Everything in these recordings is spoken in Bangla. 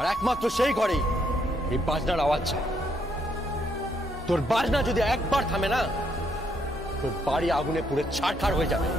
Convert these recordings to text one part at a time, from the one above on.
আর একমাত্র সেই ঘরেই এই বাজনার আওয়াজ যায়। তোর বাজনা যদি একবার থামে না, তোর বাড়ি আগুনে পুড়ে ছারখার হয়ে যাবে।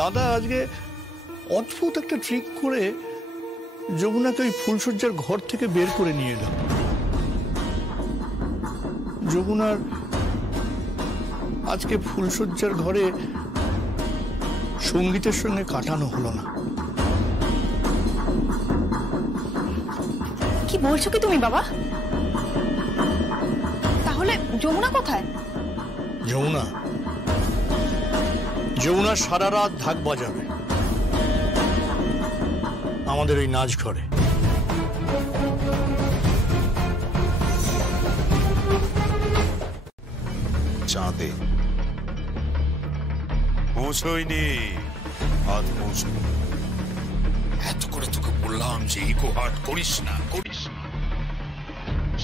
দাদা আজকে অদ্ভুত একটা ট্রিক করে যমুনাকে ওই ফুলসজ্জার ঘর থেকে বের করে নিয়ে এলাম। যমুনার আজকে ফুলসজ্জার ঘরে সঙ্গীতের সঙ্গে কাটানো হলো না। কি বলছো কি তুমি বাবা? তাহলে যমুনা কোথায়? যমুনা সারা রাত ঢাক বাজাবে আমাদের ওই নাচ ঘরে। চাঁদে পৌঁছয়নি, হাত পৌঁছনি। এত করে তোকে বললাম যে ইগো হার্ট করিস না।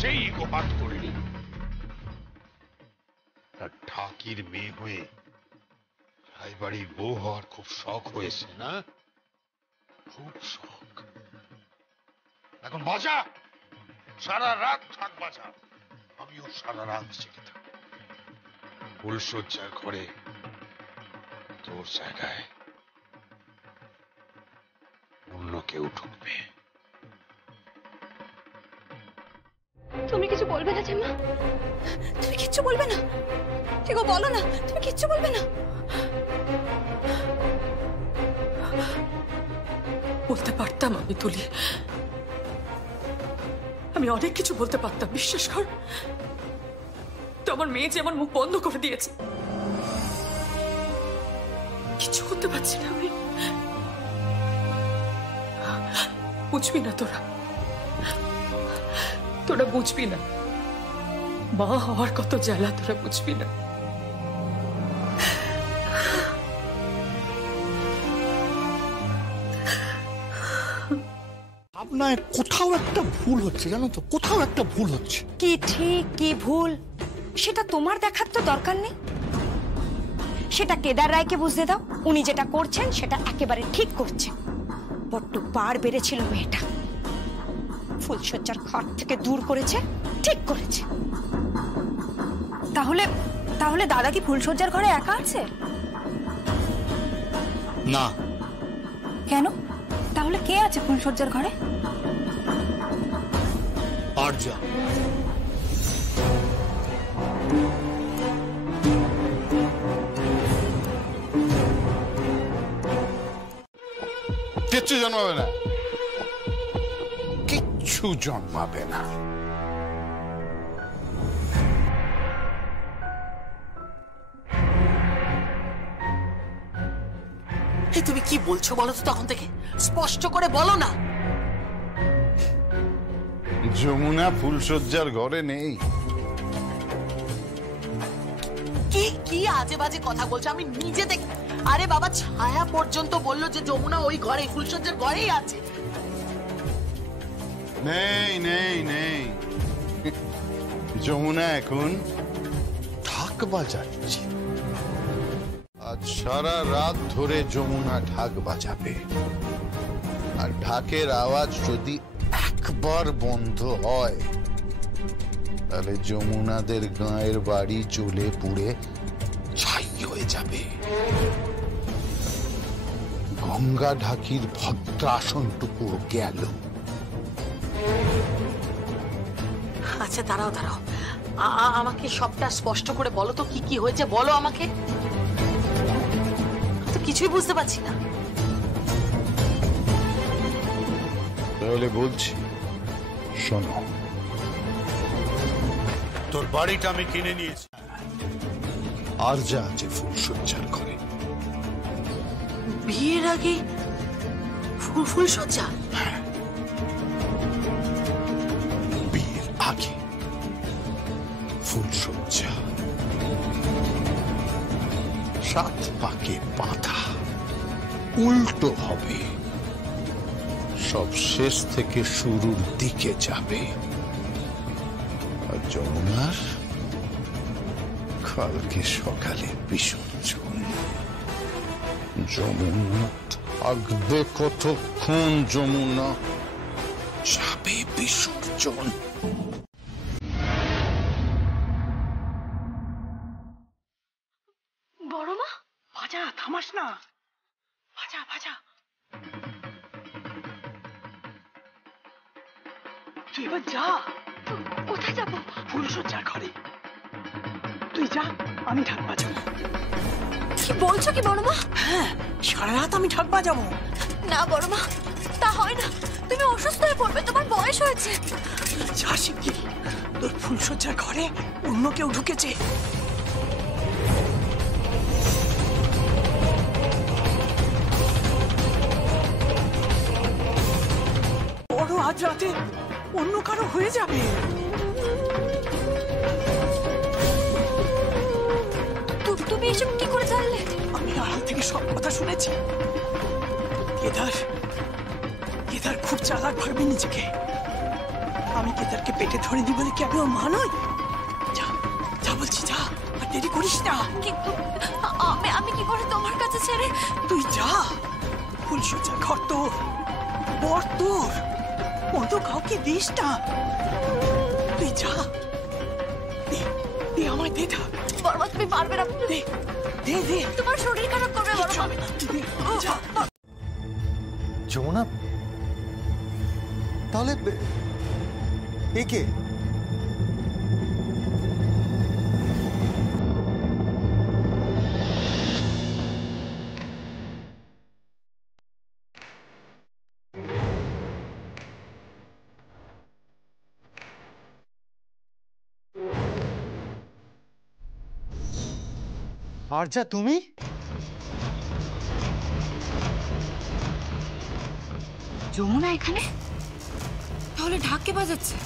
সেই ইগো হার্ট করিনি। ঢাকির মেয়ে হয়ে রায়বাড়ির বউ হওয়ার খুব শখ হয়েছে না? খুব শখ। এখন বাজা, সারা রাত থাক বাজা। আমিও সারা রাত জেগে থাকবো। ফুলসজ্জার ঘরে তোর জায়গায় অন্য কেউ ঢুকবে। তুমি কিছু বলবে না জামা? তুমি কিচ্ছু বলবে না? ঠিক বলো না, তুমি কিচ্ছু বলবে না? বলতে পারতাম আমি তুলি, আমি অনেক কিছু বলতে পারতাম, বিশ্বাস কর। তো আমার মেয়ে যে আমার মুখ বন্ধ করে দিয়েছে, কিছু করতে পারছি না আমি। বুঝবি না তোরা বুঝবি না। মা হওয়ার কত জ্বালা তোরা বুঝবি না। আপনার কোথাও একটা ভুল হচ্ছে, জানো তো? কোথাও একটা ভুল হচ্ছে। কি ঠিক কি ভুল সেটা তোমার দেখার তো দরকার নেই। সেটা কেদার রায়কে বুঝতে দাও। উনি যেটা করছেন সেটা একেবারে ঠিক করছেন। বড্ড বার বেড়েছিল মেয়েটা, ফুলসজ্জার ঘর থেকে দূর করেছে, ঠিক করেছে। তাহলে দাদা কি ফুলসজ্জার ঘরে একা আছে? না। কেন? তাহলে কে আছে ফুলসজ্জার ঘরে? আরজা। কিচ্ছু জন্মাবে না, কিচ্ছু জন্মাবে না। তুমি কি বলছো বলো তো? তখন থেকে স্পষ্ট করে বলো না। যমুনা ফুলসজ্জার ঘরে নেই। কি আজে বাজে কথা বলছো? আমি নিজে দেখি। আরে বাবা, ছায়া পর্যন্ত বললো যে যমুনা ওই ঘরে, ফুলসজ্জার ঘরেই আছে। নেই নেই নেই, যমুনা এখন ঢাক বাজাচ্ছে। আজ সারা রাত ধরে যমুনা ঢাক বাজাবে। আর ঢাকের আওয়াজ যদি একবার বন্ধ হয়, তাহলে যমুনাদের গাঁয়ের বাড়ি জ্বলে পুড়ে ছাই হয়ে যাবে। গঙ্গা ঢাকির ভদ্রাসনটুকু গেল। আচ্ছা দাঁড়াও, আমাকে সবটা স্পষ্ট করে বলো তো, কি কি হয়েছে বলো আমাকে। তো কিছুই বুঝতে পারছি না। তাহলে বলছি, শোনো। তোর বাড়িটা আমি কিনে নিয়েছি, আর যা আছে ফুলসজ্জার ঘরে। বিয়ের আগে ফুলসজ্জা? বিয়ের আগে ফুলসজ্জা, 7 পাকে বাঁধা, উল্টো হবে, সব শেষ থেকে শুরুর দিকে যাবে। আর যমুনার কালকে সকালে বিসর্জন। যমুনা থাকবে কতক্ষণ? যমুনা যাবে বিসর্জন। বড় মা, ভাজা থামাস না, ভাজা ভাজা। তুই এবার যা। কোথায় যাবো? ফুলসজ্জার ঘরে। তুই যা, আমি ঢাক বাজাবো। কি বলছো কি বড় মা? হ্যাঁ, সারা রাত আমি ঢাক বাজাবো। না বড় মা, তা হয় না। তুমি অসুস্থ হয়ে পড়বে, তোমার বয়স হয়েছে। যা শিগগির, তোর ফুলসজ্জার ঘরে অন্য কেউ ঢুকেছে। বড় আজ রাতে অন্য কারো হয়ে যাবে। তুমি এসব কি করে জানলে? আমি আড়াল থেকে সব কথা শুনেছি। কেদার কেদার খুব চালাক ভাববে নিজেকে। আমি কেদারকে পেটে ধরে নি বলে কি আমি ওর মা নই? যা যা বলছি, যা, আর দেরি করিস না। কিন্তু আমি কি করে তোমার কাছে ছেড়ে? তুই যা, ফুলসজ্জার ঘর তোর, বর তোর, অন্য কাউকে দিস না। তুই যা, দে দে, আমায় দে। বড় মা, তুমি পারবে না। দে দে দে, তোমার শরীর খারাপ করবে বড় মা। যা। যমুনা, তাহলে এ কে? আরজা, তুমি? যমুনা এখানে? তাহলে ঢাক কে বাজাচ্ছে?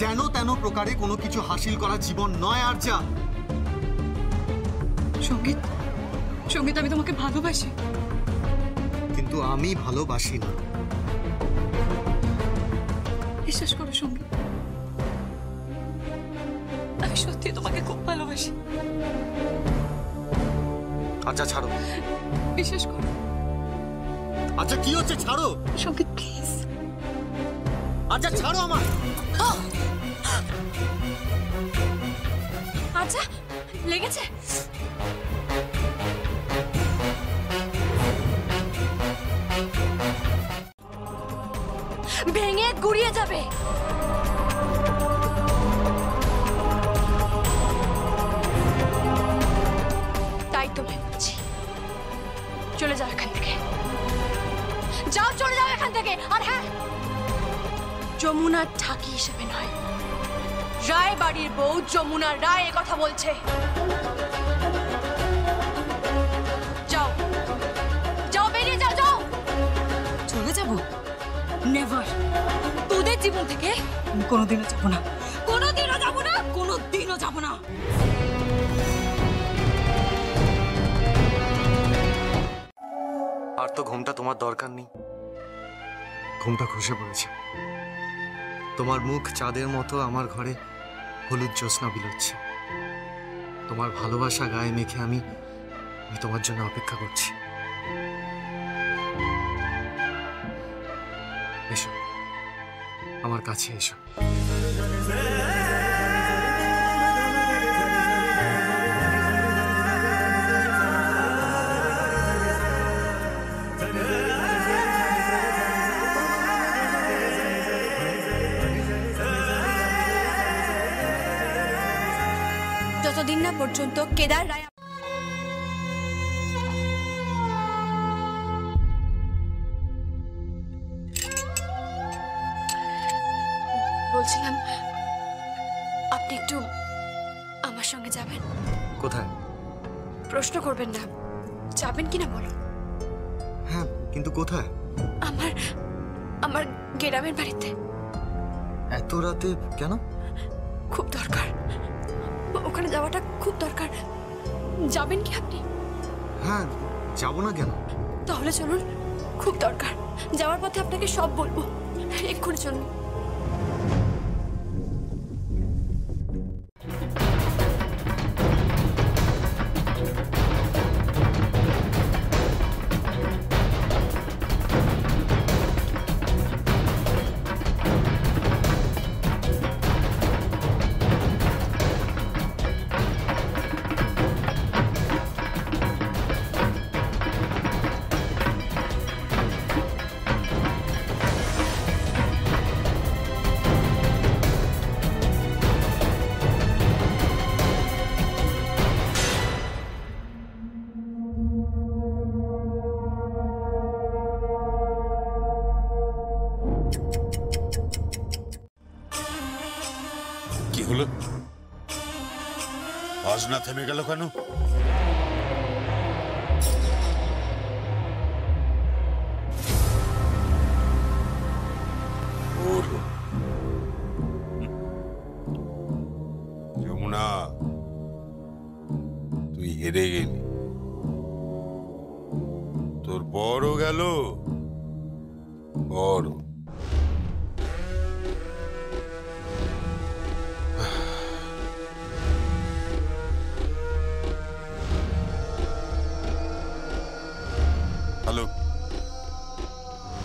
যেন তেন প্রকারে কোনো কিছু হাসিল করা জীবন নয় আরজা। সঙ্গীত, সঙ্গীত, আমি তোমাকে ভালোবাসি। কিন্তু আমি ভালোবাসি না। বিশ্বাস করো সঙ্গীত, আমি সত্যি তোমাকে খুব ভালোবাসি। আচ্ছা ছাড়ো। বিশ্বাস করো। আচ্ছা কি হচ্ছে? ছাড়ো সঙ্গীত, প্লিজ। আচ্ছা ছাড়ো আমার। আচ্ছা, লেগেছে? ভেঙে গুড়িয়ে যাবে। তাই তো ভেবেছি। চলে যাও এখান থেকে, যাও, চলে যাও এখান থেকে। আর হ্যাঁ, যমুনার ঠাকি হিসেবে নয়, রায় বাড়ির বউ যমুনা রায় এ কথা বলছে। যাও, যাও, বেরিয়ে যাও, যাও। চলে যাবো? নেভার। তোদের জীবন থেকে আমি কোনোদিনও যাবো না, কোনোদিনও যাবো না। কোনোদিনও যাবো না। আর তো ঘুমটা তোমার দরকার নেই। ঘুমটা খসে পড়েছে। তোমার মুখ চাঁদের মতো আমার ঘরে হলুদ জ্যোৎস্না বিলোচ্ছে। তোমার ভালোবাসা গায়ে মেখে আমি তোমার জন্য অপেক্ষা করছি। এসো, আমার কাছে এসো। যতদিন না পর্যন্ত কেদার রায় বলছিলাম, আপনি একটু আমার আমার সঙ্গে যাবেন? কোথায়? প্রশ্ন করবেন না, যাবেন কিনা বলুন। হ্যাঁ, কিন্তু কোথায়? আমার আমার গ্রামের বাড়িতে। এত রাতে কেন? খুব দরকার, ওখানে যাওয়াটা খুব দরকার। যাবেন কি আপনি? হ্যাঁ, যাব না কেন? তাহলে চলুন, খুব দরকার। যাওয়ার পথে আপনাকে সব বলবো, এক্ষুনি চলুন। কি হলো? বাজনা থেমে গেল কেন? যমুনা, তুই হেরে গেলি। তোর বড় গেল, বড়। হ্যালো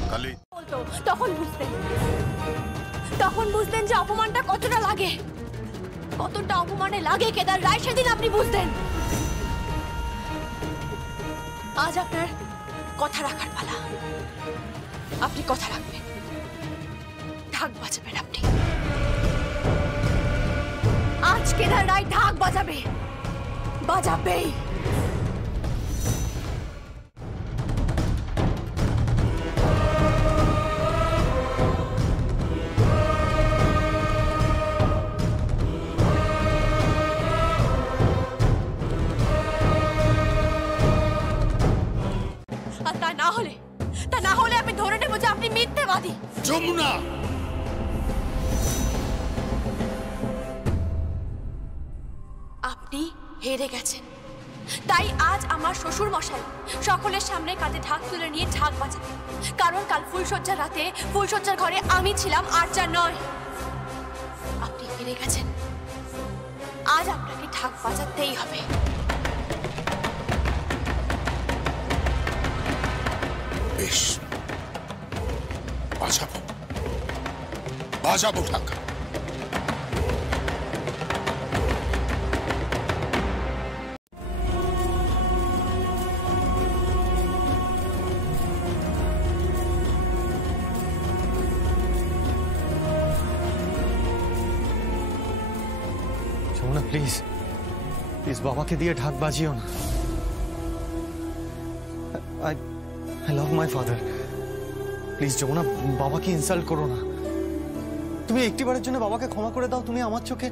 কালী, তখন বুঝতেন যে অপমানটা কতটা লাগে, কতটা অপমানে লাগে কেদার রায়, সেদিন আপনি বুঝতেন। আজ আপনার কথা রাখার পালা। আপনি কথা রাখবেন, ঢাক বাজাবেন আপনি। আজ কেদার রায় ঢাক বাজাবে, বাজাবেই। তা না হলে আমি ধরে নেব যে আপনি মিথ্যেবাদী। যমুনা, আপনি হেরে গেছেন, তাই আজ আমার শ্বশুর মশাই সকলের সামনে কাঁধে ঢাক তুলে নিয়ে ঢাক বাজাবে। কারণ কাল ফুলসজ্জার রাতে ফুলসজ্জার ঘরে আমি ছিলাম, আর যা নয়। আপনি হেরে গেছেন, আজ আপনাকে ঢাক বাজাতেই হবে। বেশ, বাজাবো, বাজাবো ঢাক। যমুনা, প্লিজ প্লিজ বাবাকে দিয়ে ঢাক বাজিও না। I love my father. Please Jamuna, বাবাকে ইনসাল্ট করো না। তুমি একটিবারের জন্য বাবাকে ক্ষমা করে দাও, তুমি আমার চোখে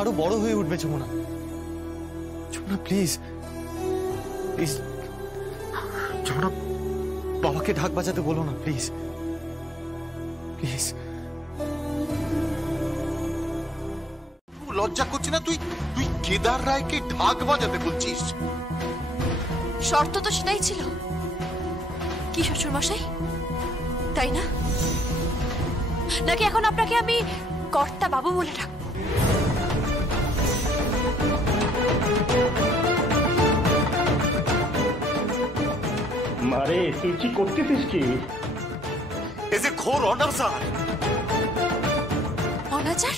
আরো বড় হয়ে উঠবে যমুনা। যমুনা প্লিজ প্লিজ, যমুনা বাবাকে ঢাক বাজাতে বলো না, প্লিজ প্লিজ। লজ্জা করছে না? তুই কেদার রায়কে ঢাক বাজাতে বলছিস? শর্ত তো সেটাই ছিল কি শ্বশুর মশাই, তাই না? নাকি এখন আপনাকে আমি কর্তা বাবু বলে ডাকবো? মারে তুই কি করতেছিস? কি এ যে ঘোর অনাচার। অনাচার?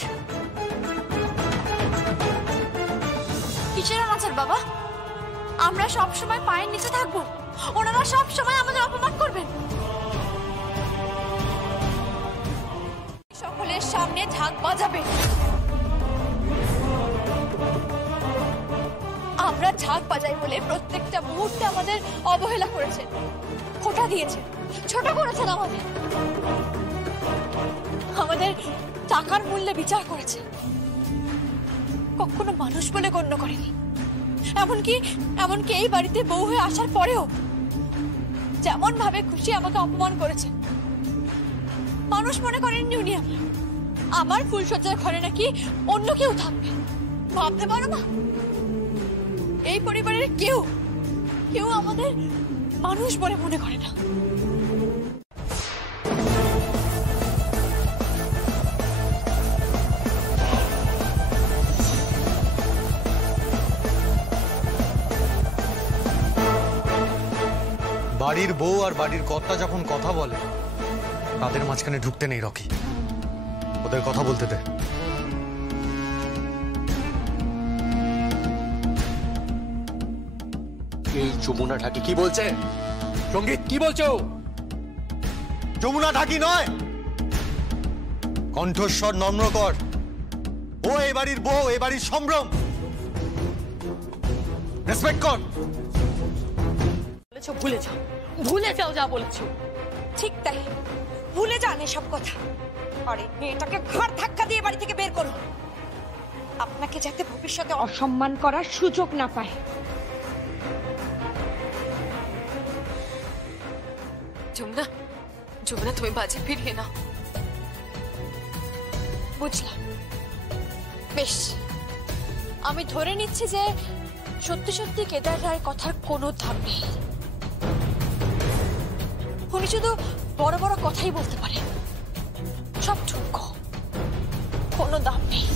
কিসের অনাচার বাবা? আমরা সব সময় পায়ের নিচে থাকবো, ওনারা সব সময় আমাদের অপমান করবেন। সকলের সামনে ঢাক বাজাবে। আমরা ঢাক বাজাই বলে প্রত্যেকটা মুহূর্তে আমাদের অবহেলা করেছেন, খোঁটা দিয়েছেন, ছোট করেছেন, আমাদের টাকার মূল্যে বিচার করেছেন। কখনো মানুষ বলে গণ্য করেনি। এমনকি এমনকি এই বাড়িতে বউ হয়ে আসার পরেও যেমন ভাবে খুশি আমাকে অপমান করেছে। মানুষ মনে করেননি উনি আমার ফুলসজ্জার ঘরে নাকি অন্য কেউ থাকবে। ভাবতে পারো না, এই পরিবারের কেউ কেউ আমাদের মানুষ বলে মনে করে না। বাড়ির বউ আর বাড়ির কর্তা যখন কথা বলে তাদের মাঝখানে ঢুকতে নেই রকি, ওদের কথা বলতে দে। এই যমুনা ঢাকি কি বলছে? সঙ্গীত কি বলছো? যমুনা ঢাকি নয়, কণ্ঠস্বর নম্র কর। ও এই বাড়ির বউ, এই বাড়ির সম্ভ্রম, রেসপেক্ট কর। বলেছো ভুলে যাও, ভুলে যাও যা বলেছো। ঠিক তাই, ভুলে যান এসব কথা। আরে মেয়েটাকে ঘাড় ধাক্কা দিয়ে বাড়ি থেকে বের করুন, আপনাকে যাতে ভবিষ্যতে অসম্মান করার সুযোগ না পায়। যমুনা, যমুনা তুমি বাজি ফিরিয়ে নাও। বুঝলাম, বেশ, আমি ধরে নিচ্ছি যে সত্যি সত্যি কেদার রায়ের কথার কোনো দাম নেই। উনি শুধু বড় বড় কথাই বলতে পারে, সব ঠুনকো, কোনো দাম নেই।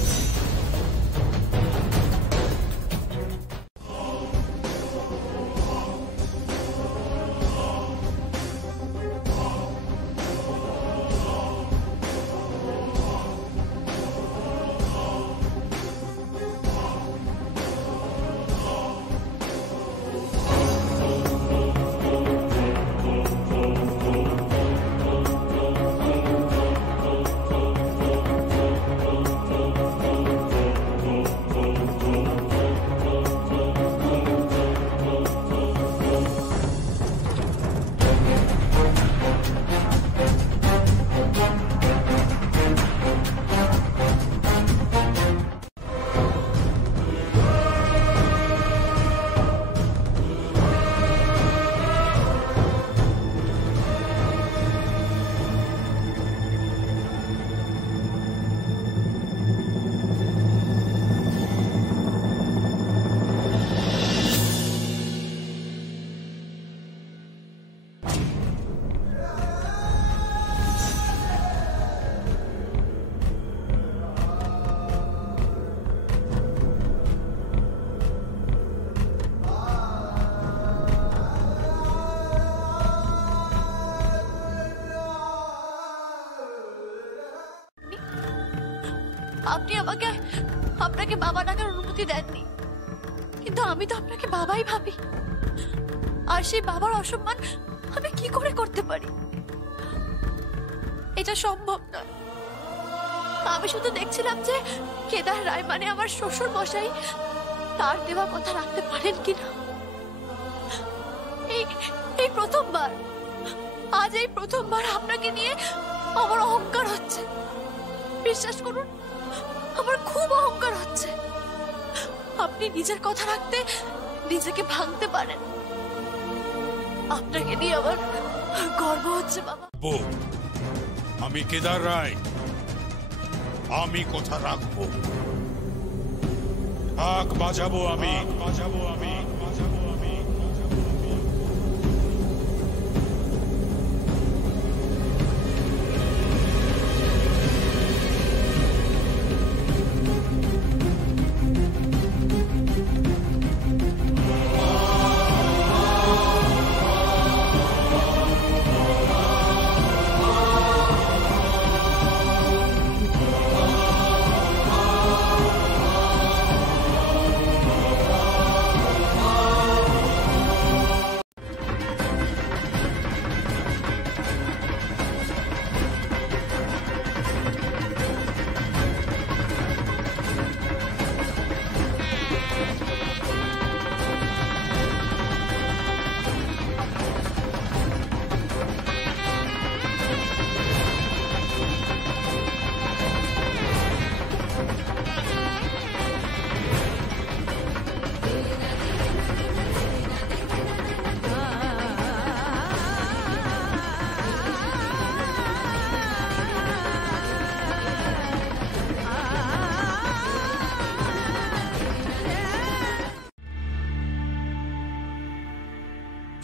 আপনি আমাকে আপনাকে বাবা ডাকার অনুমতি দেননি, কিন্তু আমি তো আপনাকে বাবাই ভাবি। আর সেই বাবার অসম্মান আমি কি করে করতে পারি? এটা সম্ভব নয়। আমি শুধু দেখছিলাম যে কেদার রায় মানে আমার শ্বশুর মশাই তার দেওয়া কথা রাখতে পারেন কিনা। এই প্রথমবার, আজ এই প্রথমবার আপনাকে নিয়ে আমার অহংকার হচ্ছে। বিশ্বাস করুন, আমার খুব অহংকার হচ্ছে। আপনি নিজের কথা রাখতে নিজেকে ভাঙতে পারেন, আপনাকে নিয়ে আমার গর্ব হচ্ছে বাবা। আমি কেদার রায়, আমি কথা রাখবো। ঢাক বাজাবো আমি, বাজাবো আমি, বাজাবো আমি।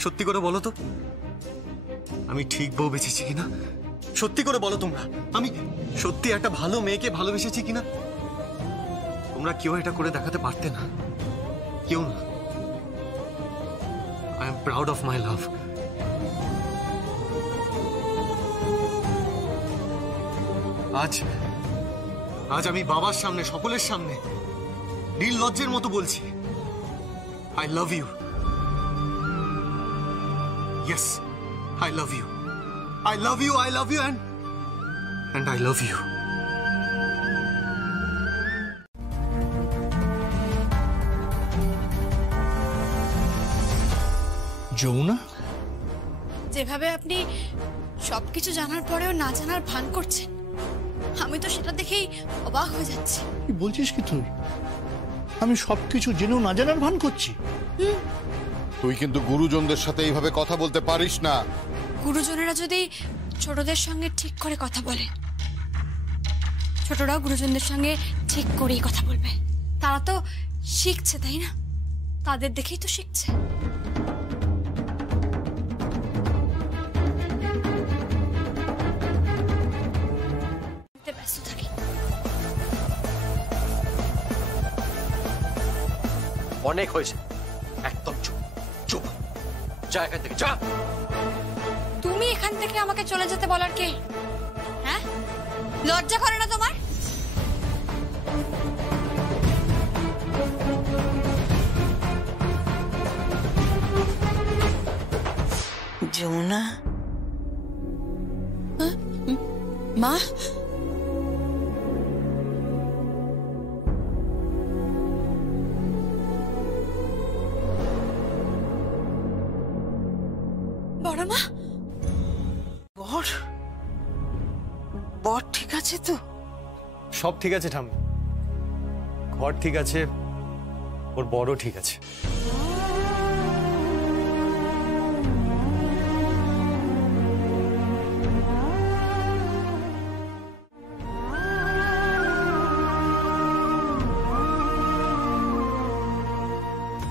সত্যি করে বলো তো, আমি ঠিক বউ বেঁচেছি কিনা? সত্যি করে বলো তোমরা, আমি সত্যি একটা ভালো মেয়েকে ভালোবেসেছি কিনা? তোমরা কেউ এটা করে দেখাতে পারতে না, কেউ না। I am proud of my love. আজ আমি বাবার সামনে, সকলের সামনে নির্লজ্জের মতো বলছি, I love you. Yes, I love you. I love you, I love you, and I love you. Jamuna, যেভাবে আপনি সবকিছু জানার পরেও না জানার ভান করছেন, আমি তো সেটা দেখেই অবাক হয়ে যাচ্ছি। কি বলছিস কি তুই? আমি সবকিছু জেনেও না জানার ভান করছি? তুই কিন্তু গুরুজনদের সাথে এইভাবে কথা বলতে পারিস না। গুরুজনেরা যদি ছোটদের সঙ্গে ঠিক করে কথা বলে, ছোটরাও গুরুজনদের সঙ্গে ঠিক করেই কথা বলবে। তারা তো শিখছে, তাই না? তাদের দেখেই তো শিখছে। ব্যস্ত থাকি। অনেক হয়েছে, একদম চুপ চুপ, যা এখান থেকে যা। তুমি এখান থেকে আমাকে চলে যেতে বলার কে? হ্যাঁ, লজ্জা করে না তোমার? যমুনা, মা, বড় মা, বর ঠিক আছে তো? সব ঠিক আছে ঠাম্মি, ঘর ঠিক আছে, ওর বড় ঠিক আছে।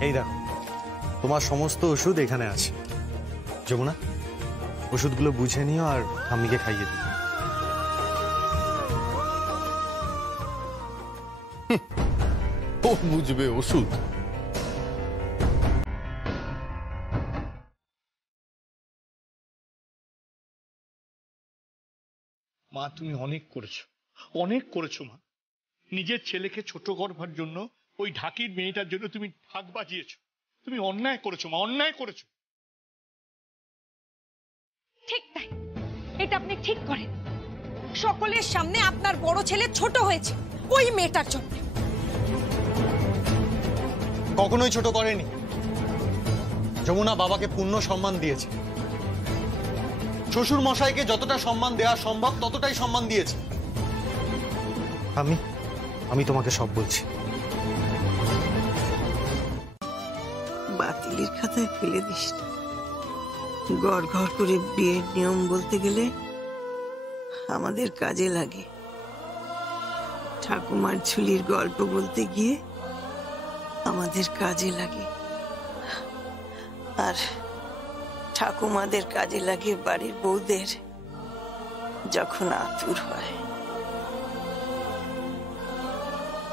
এই দেখো, তোমার সমস্ত ওষুধ এখানে আছে। যমুনা, ওষুধগুলো বুঝে নিও আর ঠাম্মিকে খাইয়ে দিও। ও বুঝবে ওষুধ? মা, তুমি অনেক করেছো, অনেক করেছো মা। নিজের ছেলেকে ছোট করবার জন্য, ওই ঢাকির মেয়েটার জন্য তুমি ঢাক বাজিয়েছো। তুমি অন্যায় করেছো মা, অন্যায় করেছো। ঠিক তাই, এটা আপনি ঠিক করেন। সকলের সামনে আপনার বড় ছেলে ছোট হয়েছে ওই মেয়েটার জন্য। কখনোই ছোট করেনি। যমুনা বাবাকে পূর্ণ সম্মান দিয়েছে, শ্বশুর মশাইকে যতটা সম্মান দেওয়া সম্ভব ততটাই সম্মান দিয়েছে। আমি তোমাকে সব বলছি। বাতিলের খাতায় ফেলে দিস না। গড় ঘড় করে বিয়ের নিয়ম বলতে গেলে আমাদের কাজে লাগে। ঠাকুমার ঝুলির গল্প বলতে গিয়ে আমাদের কাজে লাগে, আর ঠাকুমাদের কাজে লাগে বাড়ির বউদের যখন আতুর হয়।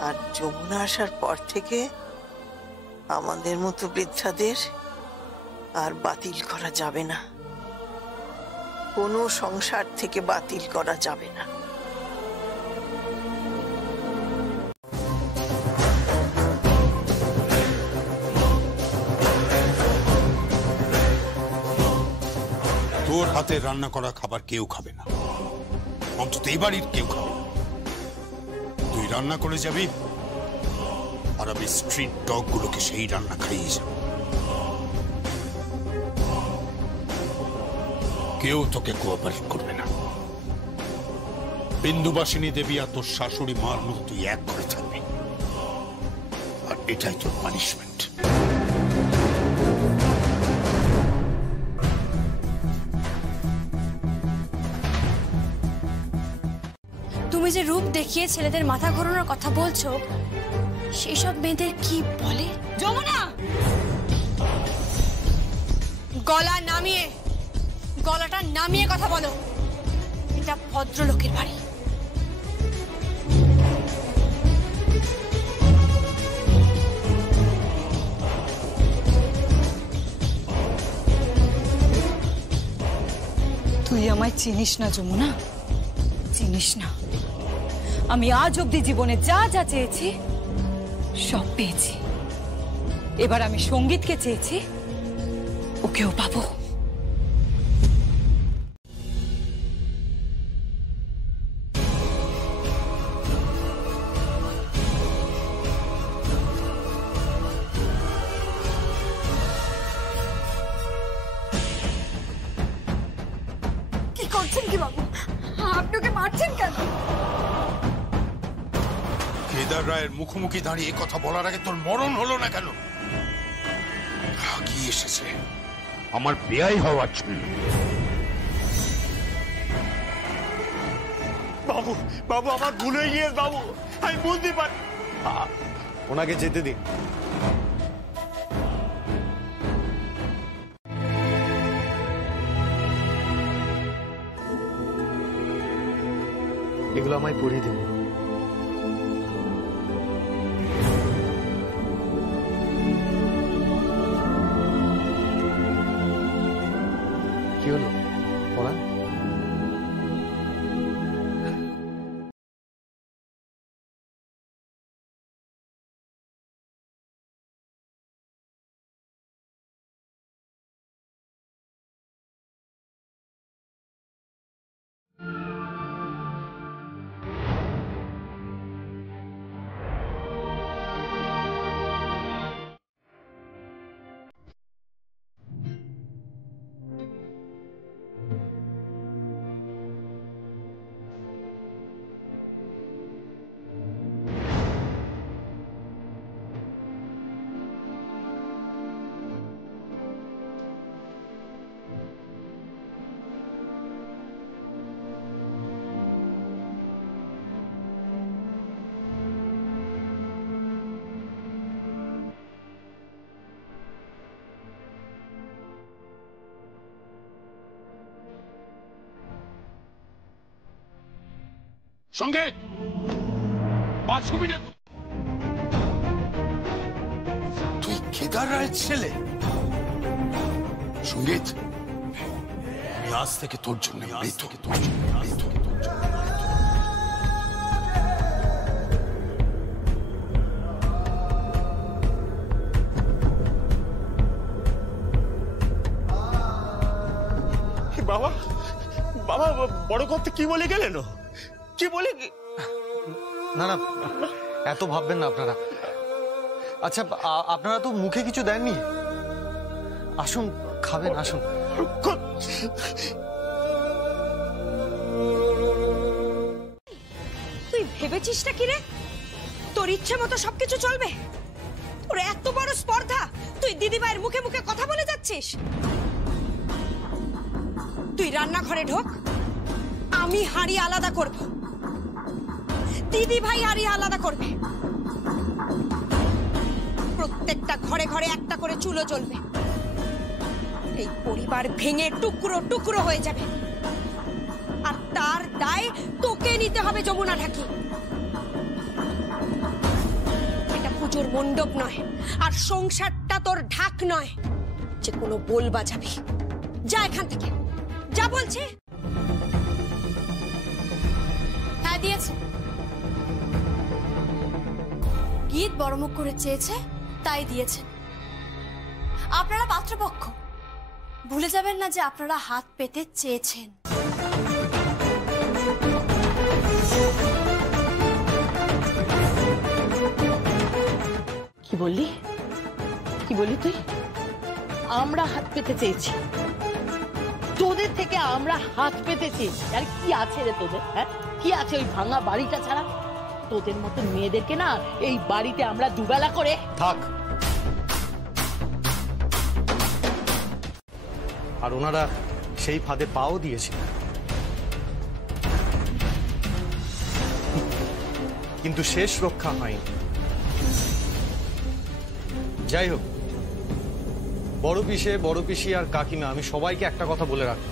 আর যমুনা আসার পর থেকে আমাদের মতো বৃদ্ধাদের আর বাতিল করা যাবে না, কোনো সংসার থেকে বাতিল করা যাবে না। তোর হাতে রান্না করা খাবার কেউ খাবে না, অন্তত এই বাড়ির কেউ খাবে না। তুই রান্না করে যাবি আর আমি স্ট্রিট ডগ গুলোকে সেই রান্না খাইয়ে যাব। কেউ তোকে কোঅপারেট করবে না। বিন্দুবাসিনী দেবী আর তোর শাশুড়ি মার মতো তুই এক করে থাকবি, আর এটাই তোর পানিশমেন্ট। তুমি যে রূপ দেখিয়ে ছেলেদের মাথা ঘোরানোর কথা বলছো, সেই সব মেয়েদের কি বলে? যমুনা, গলাটা নামিয়ে কথা বলো। এটা ভদ্রলোকের বাড়ি। তুই আমায় চিনিস না যমুনা, চিনিস না। আমি আজ অব্দি জীবনে যা যা চেয়েছি সব পেয়েছি। এবার আমি সঙ্গীতকে চেয়েছি, ওকেও পাবো। কি করছেন কি বাবু? আপনাকে মারছেন কেন? কেদার রায়ের মুখোমুখি দাঁড়িয়ে কথা বলার আগে তোর মরণ হলো না কেন? কি এসেছে আমার বেয়াই হওয়ার জন্য। বাবু বাবু আমার ভুল হয়ে গিয়েছে বাবু, আমি বুঝতে পারি। ওনাকে যেতে দিন। এগুলো আমায় পরিয়ে দিন। কি হলো পড়া? সঙ্গীত, 5 মিনিট। তুই কেদার রায়ের ছেলে? সঙ্গীত, আমি আজ থেকে তোর জন্য মৃত। বাবা বাবা বড় করতে কি বলে গেলেন? কি বলে? না না, এত ভাববেন না আপনারা। আচ্ছা, আপনারা তো মুখে কিছু দেননি। আসুন, খাবেন, আসুন। তুই ভেবেছিসটা কি রে? তোর ইচ্ছে মতো সবকিছু চলবে? তোর এত বড় স্পর্ধা, তুই দিদিভাইয়ের মুখে মুখে কথা বলে যাচ্ছিস? তুই রান্নাঘরে ঢোক, আমি হাঁড়ি আলাদা করব, দিদি ভাই হাঁড়ি আলাদা করবে, প্রত্যেকটা ঘরে ঘরে একটা করে চুলো জ্বলবে। এই পরিবার ভেঙে টুকরো টুকরো হয়ে যাবে, আর তার দায় তোকে নিতে হবে যমুনা ঢাকি। এটা পুজোর মণ্ডপ নয়, আর সংসারটা তোর ঢাক নয় যে কোনো বোল বাজাবি। যা এখান থেকে, যা বলছে। হ্যাঁ দিয়েছে, গীত বড় মুখ করে চেয়েছে তাই দিয়েছে। আপনারা পাত্রপক্ষ, ভুলে যাবেন না যে আপনারা হাত পেতে চেয়েছেন। কি বললি? কি বললি তুই? আমরা হাত পেতে চেয়েছি? তোদের থেকে আমরা হাত পেতে চেয়েছি? আর কি আছে রে তোদের? হ্যাঁ, কি আছে ওই ভাঙা বাড়িটা ছাড়া? তোদের মতো মেয়েদেরকে না এই বাড়িতে আমরা দুবেলা করে থাক। আর ওনারা সেই ফাঁদে পাও দিয়েছিল, কিন্তু শেষ রক্ষা হয়নি। যাই হোক, বড় পিসে, বড় পিসি আর কাকিমা, আমি সবাইকে একটা কথা বলে রাখবো,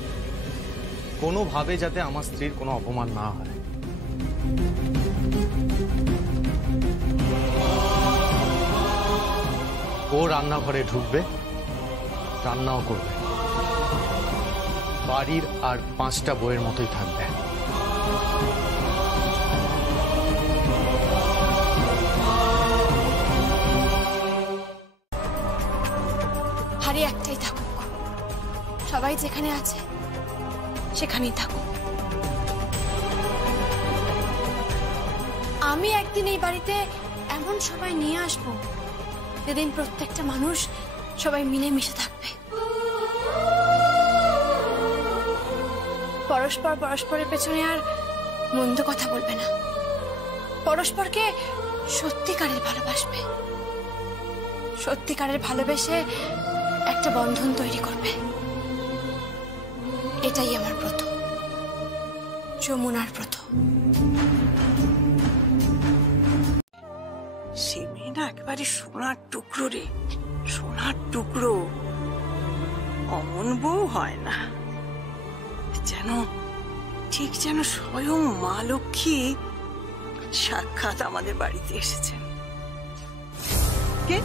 কোনোভাবে যাতে আমার স্ত্রীর কোনো অপমান না হয়। ও রান্নাঘরে ঢুকবে, রান্নাও করবে, বাড়ির আর 5টা বইয়ের মতোই থাকবে। হারি একটাই থাকুক, সবাই যেখানে আছে সেখানেই থাকুক। আমি একদিন এই বাড়িতে এমন সবাই নিয়ে আসবো যেদিন প্রত্যেকটা মানুষ সবাই মিলেমিশে থাকবে, পরস্পর পরস্পরের পেছনে আর মন্দ কথা বলবে না, পরস্পরকে সত্যিকারের ভালোবাসবে, সত্যিকারের ভালোবেসে একটা বন্ধন তৈরি করবে। এটাই আমার ব্রত, যমুনার ব্রত। সে মেয়ে না একেবারে সোনার টুকরো রে, সোনার টুকরো। অমন বউ হয় না, যেন ঠিক যেন স্বয়ং মা লক্ষ্মী সাক্ষাৎ আমাদের বাড়িতে এসেছেন। কে?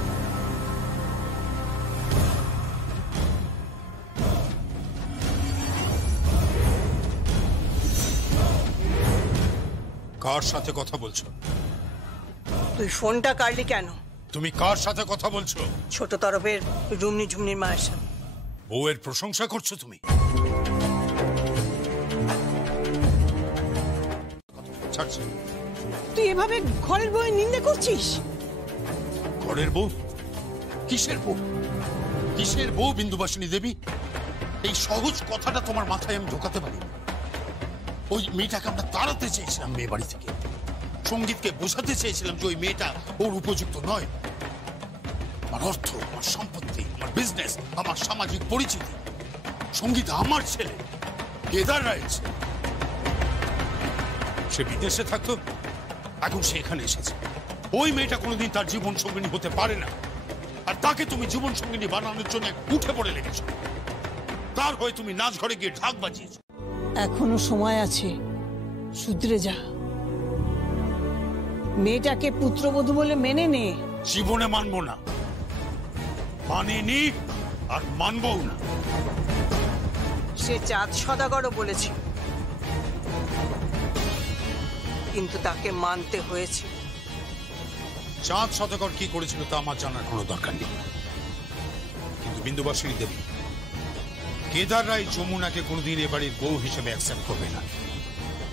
কার সাথে কথা বলছো? তুই ফোনটা কাটলি কেন? তুমি কার সাথে কথা বলছো? ছোট তরফের রুমনি ঝুমনির মায়ের সাথে। বউয়ের প্রশংসা করছো তুমি? ছাড়ছো? তুই এভাবে ঘরের বউয়ের নিন্দে করছিস? ঘরের বউ? কিসের বউ? কিসের বউ বিন্দুবাসিনী দেবী? এই সহজ কথাটা তোমার মাথায় আমি ঢোকাতে পারি। ওই মেয়েটাকে আমরা তাড়াতে চেয়েছিলাম মেয়ে বাড়ি থেকে, সঙ্গীতকে বোঝাতে চেয়েছিলাম যে ওই মেয়েটা ওর উপযুক্ত নয়। আমার অর্থ, আমার সম্পত্তি, আমার বিজনেস, আমার সামাজিক পরিচিতি, সঙ্গীত আমার ছেলে, কেদার রায়ের ছেলে। সে বিদেশে থাকতো, এখন সে এখানে এসেছে। ওই মেয়েটা কোনোদিন তার জীবন সঙ্গিনী হতে পারে না, আর তাকে তুমি জীবন সঙ্গিনী বানানোর জন্য উঠে পড়ে লেগেছো। তার হয়ে তুমি নাচ ঘরে গিয়ে ঢাক বাজিয়েছো। এখনো সময় আছে, শুধরে যা। মেয়েটাকে পুত্রবধূ বলে মেনে নে। জীবনে মানবো না, মানিনি আর মানবও না। সে চাঁদ সদাগরও বলেছিল, কিন্তু তাকে মানতে হয়েছে। চাঁদ সদাগর কি করেছিল তা আমার জানার কোনো দরকার নেই, কিন্তু বিন্দুবাসিনী দেবী, কেদার রায় যমুনাকে কোনোদিন এ বাড়ির বউ হিসেবে অ্যাকসেপ্ট করবে না,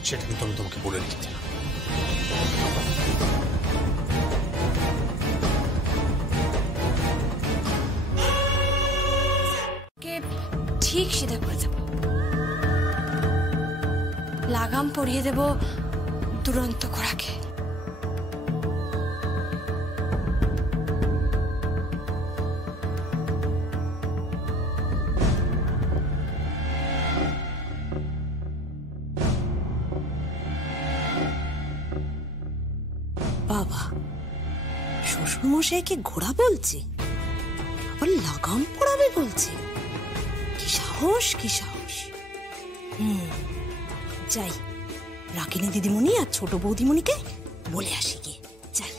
সেটা কিন্তু আমি তোমাকে বলে দিতে। ঠিক সিধে করে দেব, লাগাম পরিয়ে দেব দুরন্ত ঘোড়াকে। বাবা, শ্বশুরমশাইকে ঘোড়া বলছে, আবার লাগাম পড়াবে বলছে। কি সাহস, কি সাহস! যাই, রাকিনী দিদিমণি আর ছোট বৌদিমণিকে বলে আসি গিয়ে। যাই।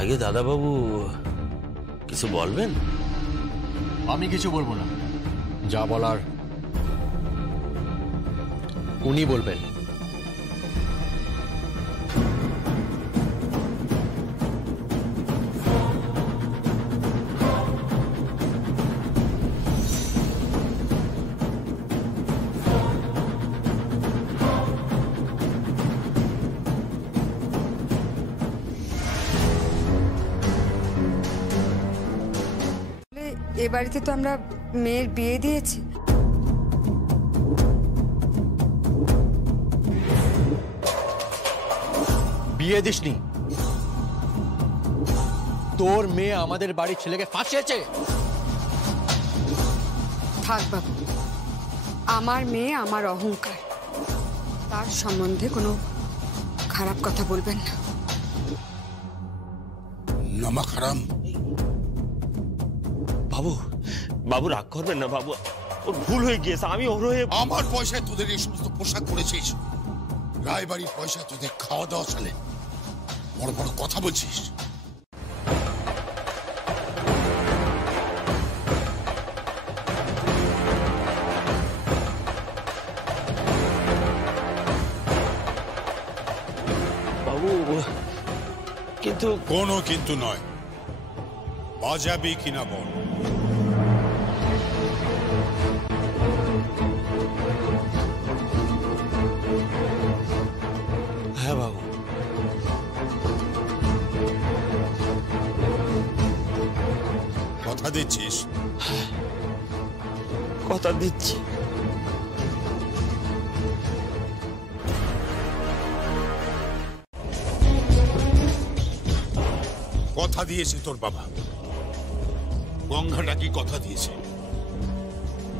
আগে দাদাবাবু কিছু বলবেন? আমি কিছু বলবো না, যা বলার উনি বলবেন। এ বাড়িতে তো আমরা মেয়ের বিয়ে দিয়েছি, বিয়ে দিসনি। তোর মেয়ে আমাদের বাড়ির ছেলেকে ফাঁসিয়েছে। থাক বাবু, আমার মেয়ে আমার অহংকার, তার সম্বন্ধে কোনো খারাপ কথা বলবেন না। নামা খারাম। বাবু, বাবু রাগ করবেন না বাবু, ওর ভুল হয়ে গিয়েছে। আমি ওর হয়ে আমার পয়সায় তোদের এই সমস্ত পোশাক করেছিস, রায়বাড়ির পয়সায় তোদের খাওয়া দাওয়া চলে, বড় বড় কথা বলছিস। বাবু কিন্তু কোনো কিন্তু নয়, বাজাবি কিনা বল। হ্যাঁ বাবু। কথা দিচ্ছিস? কথা দিচ্ছি। কথা দিয়েছে তোর বাবা, গঙ্গাটা কি কথা দিয়েছে?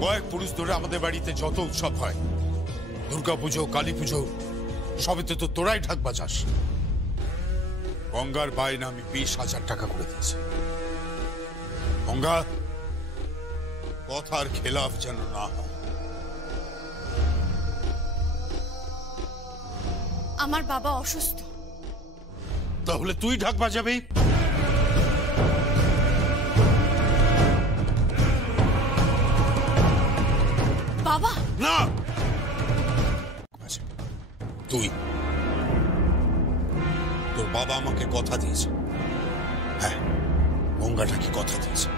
কয়েক পুরুষ ধরে আমাদের বাড়িতে যত উৎসব হয়, দুর্গাপুজো, কালী পুজো, সবেতে তো তোরাই ঢাক বাজাস। গঙ্গার বায়না আমি 20,000 টাকা করে দিয়েছি। গঙ্গা, কথার খেলাফ যেন না হয়। আমার বাবা অসুস্থ। তাহলে তুই ঢাক বাজাবি? বাবা না, তুই। তোর বাবা আমাকে কথা দিয়েছে। হ্যাঁ, গঙ্গাটা কি কথা দিয়েছে,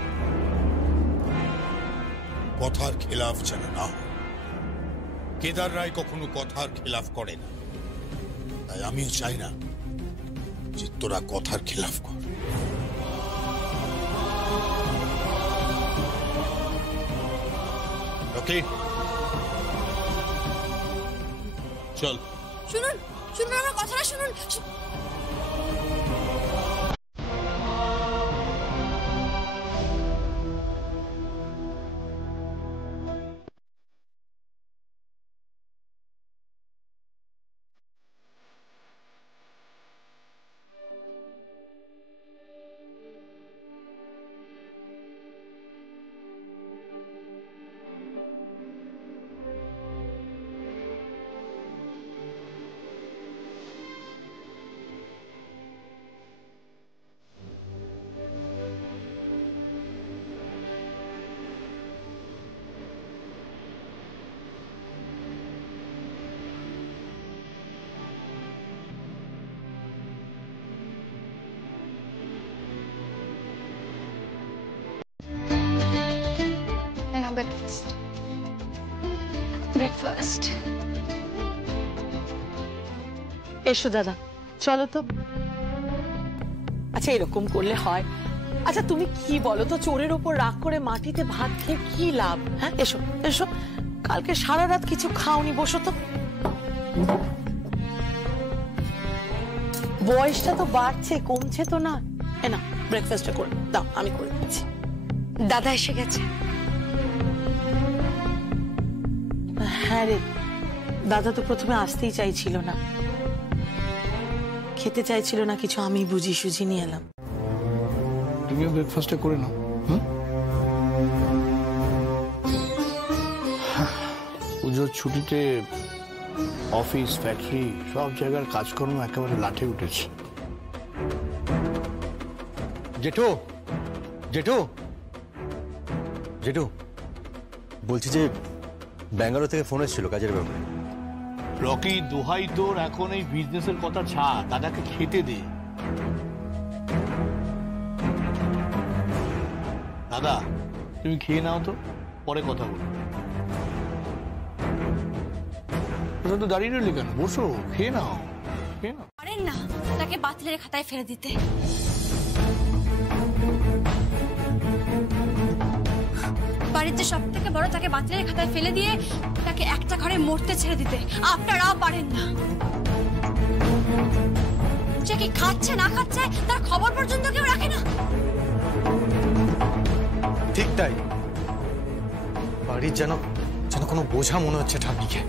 কথার খেলাফ যেন না হয়। কেদার রায় কখনো কথার খেলাফ করে না, তাই আমিও চাই না যে তোরা কথার খেলাফ কর। ওকে, চল। শুনুন, শুনুন আমার কথাটা শুনুন। ব্রেকফাস্ট। এসো দাদা, চলো তো। আচ্ছা, এরকম করলে হয়? আচ্ছা তুমি কি বলো তো, চোরের ওপর রাগ করে মাটিতে ভাত খেয়ে কি লাভ? হ্যাঁ, এসো এসো, কালকে সারা রাত কিছু খাওনি, বসো তো। বয়সটা তো বাড়ছে, কমছে তো না। না, ব্রেকফাস্টটা করে দাও, আমি করে দিচ্ছি। দাদা এসে গেছে? হ্যাঁ রে, দাদা তো প্রথমে আসতেই চাইছিল না, খেতে চাইছিল না কিছু, আমি বুঝি সুঝি নিয়ে এলাম। তুমিও ব্রেকফাস্টটা করে নাও। পুজোর ছুটিতে অফিস, ফ্যাক্টরি, সব জায়গার কাজকর্ম একেবারে লাঠে উঠেছে। জেঠু, জেঠু, জেঠু, বলছি যে ব্যাঙ্গালোর থেকে ফোন এসেছিল কাজের ব্যাপারে। রকি, দোহাই তোর, এখন এই বিজনেসের কথা ছাড়, দাদাকে খেতে দে। দাদা তুমি খেয়ে নাও তো, পরে কথা বলো। ওটা তো দাঁড়িয়ে রইলে কেন? বসো, খেয়ে নাও, খেয়ে নাও। পারেন না তাকে বাতিলের খাতায় ফেলে দিতে? বাড়িতে সব থেকে বড় তাকে বাতিলের খাতায় ফেলে দিয়ে তাকে একটা ঘরে মরতে ছেড়ে দিতে আপনারা পারেন না। সে কি খাচ্ছে না খাচ্ছে তার খবর পর্যন্ত কেউ রাখে না। ঠিক তাই, বাড়ির যেন কোনো বোঝা মনে হচ্ছে ঠাম্মিকে।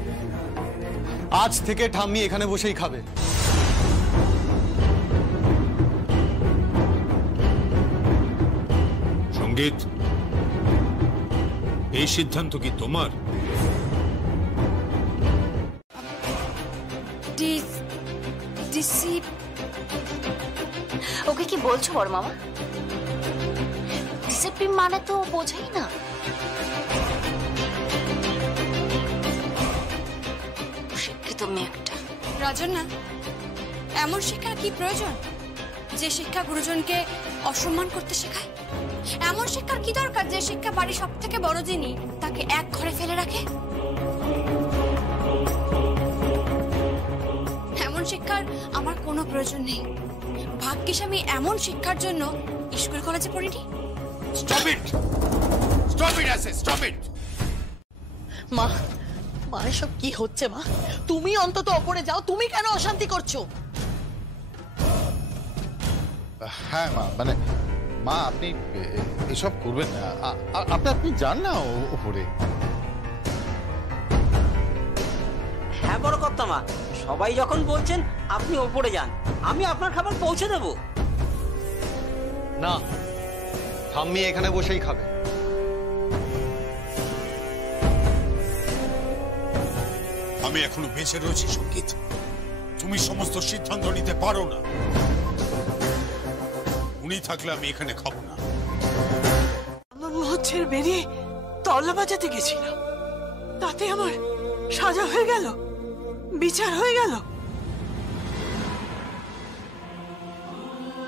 আজ থেকে ঠাম্মি এখানে বসেই খাবে। সঙ্গীত, এই সিদ্ধান্ত কি তোমার? ওকে কি বলছো বড় মামা? ডিসিপ্লিন মানে তো বোঝাই না। শিক্ষিত মেয়ে একটা। রাজন না, এমন শিক্ষার কি প্রয়োজন যে শিক্ষা গুরুজনকে অসম্মান করতে শেখায়? এমন শিক্ষার কি দরকার যে শিক্ষা বাড়ির সব থেকে বড় যিনি তাকে এক ঘরে ফেলে রাখে? এমন শিক্ষার আমার কোনো প্রয়োজন নেই। ভাগ্যিস আমি এমন শিক্ষার জন্য স্কুল কলেজে পড়িনি। Stop it, stop it, I say stop it. মা, মা এসব কি হচ্ছে মা? তুমি অন্তত ওপরে যাও, তুমি কেন অশান্তি করছো? হ্যাঁ মা, মানে মা আপনি এসব করবেন না। আপনি যান না উপরে। হ্যাঁ বড় কর্তামা, সবাই যখন বলছেন আপনি ওপরে যান, আমি আপনার খাবার পৌঁছে দেব। না, ঠাম্মি এখানে বসেই খাবে। আমি এখনো বেঁচে রয়েছি সঙ্গীত, তুমি সমস্ত সিদ্ধান্ত নিতে পারো না। উনি থাকলে আমি এখানে খাবো না। আমার মহচ্ছের বেরিয়ে তবলা বাজাতে গেছিলাম, তাতে আমার সাজা হয়ে গেল, বিচার হয়ে গেল।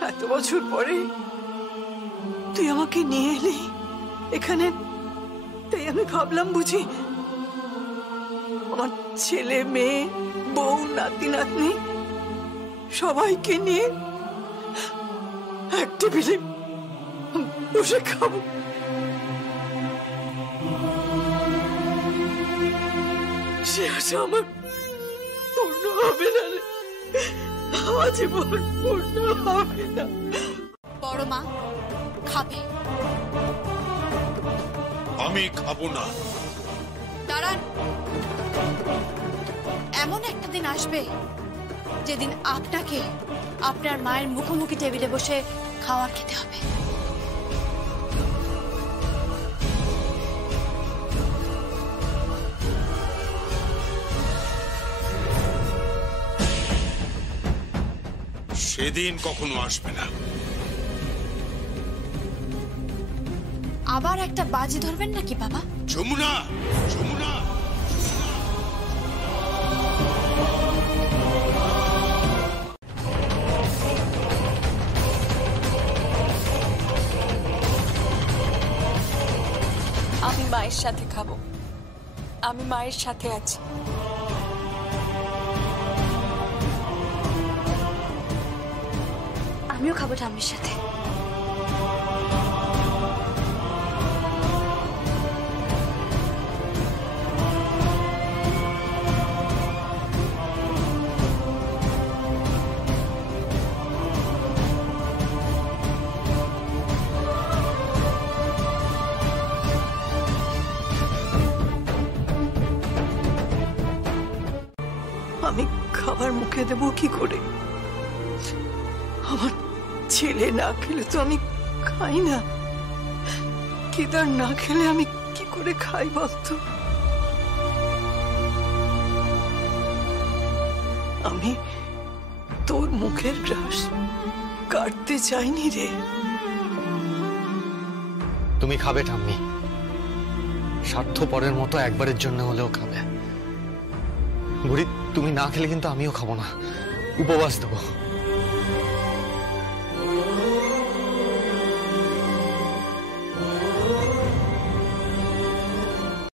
এত বছর পরে তুই আমাকে নিয়ে এলি এখানে, তাই আমি ভাবলাম বুঝি আমার ছেলে মেয়ে বউ নাতি নাতনি সবাইকে নিয়ে এক টেবিলে বসে খাবো। সে আশা আমার পূর্ণ হবে না, জীবন পূর্ণ হবে না। বড় মা খাবে। আমি খাবো না। দাঁড়ান, এমন একটা দিন আসবে যেদিন আপনাকে আপনার মায়ের মুখোমুখি টেবিলে বসে খাবার খেতে হবে। সেদিন কখনো আসবে না। আবার একটা বাজি ধরবেন নাকি বাবা? যমুনা, যমুনা, আমি মায়ের সাথে খাবো, আমি মায়ের সাথে আছি। আমিও খাবো ঠাম্মির সাথে। আমি খাবার মুখে দেবো কি করে? আমার ছেলে না খেলে তো আমি খাই না, কেদার না খেলে আমি কি করে খাই বলতো? আমি তোর মুখের রস কাটতে চাইনি রে। তুমি খাবে ঠাম্মি, স্বার্থপরের মতো একবারের জন্য হলেও খাবে। বুড়ি, তুমি না খেলে কিন্তু আমিও খাবো না, উপবাস দেবো।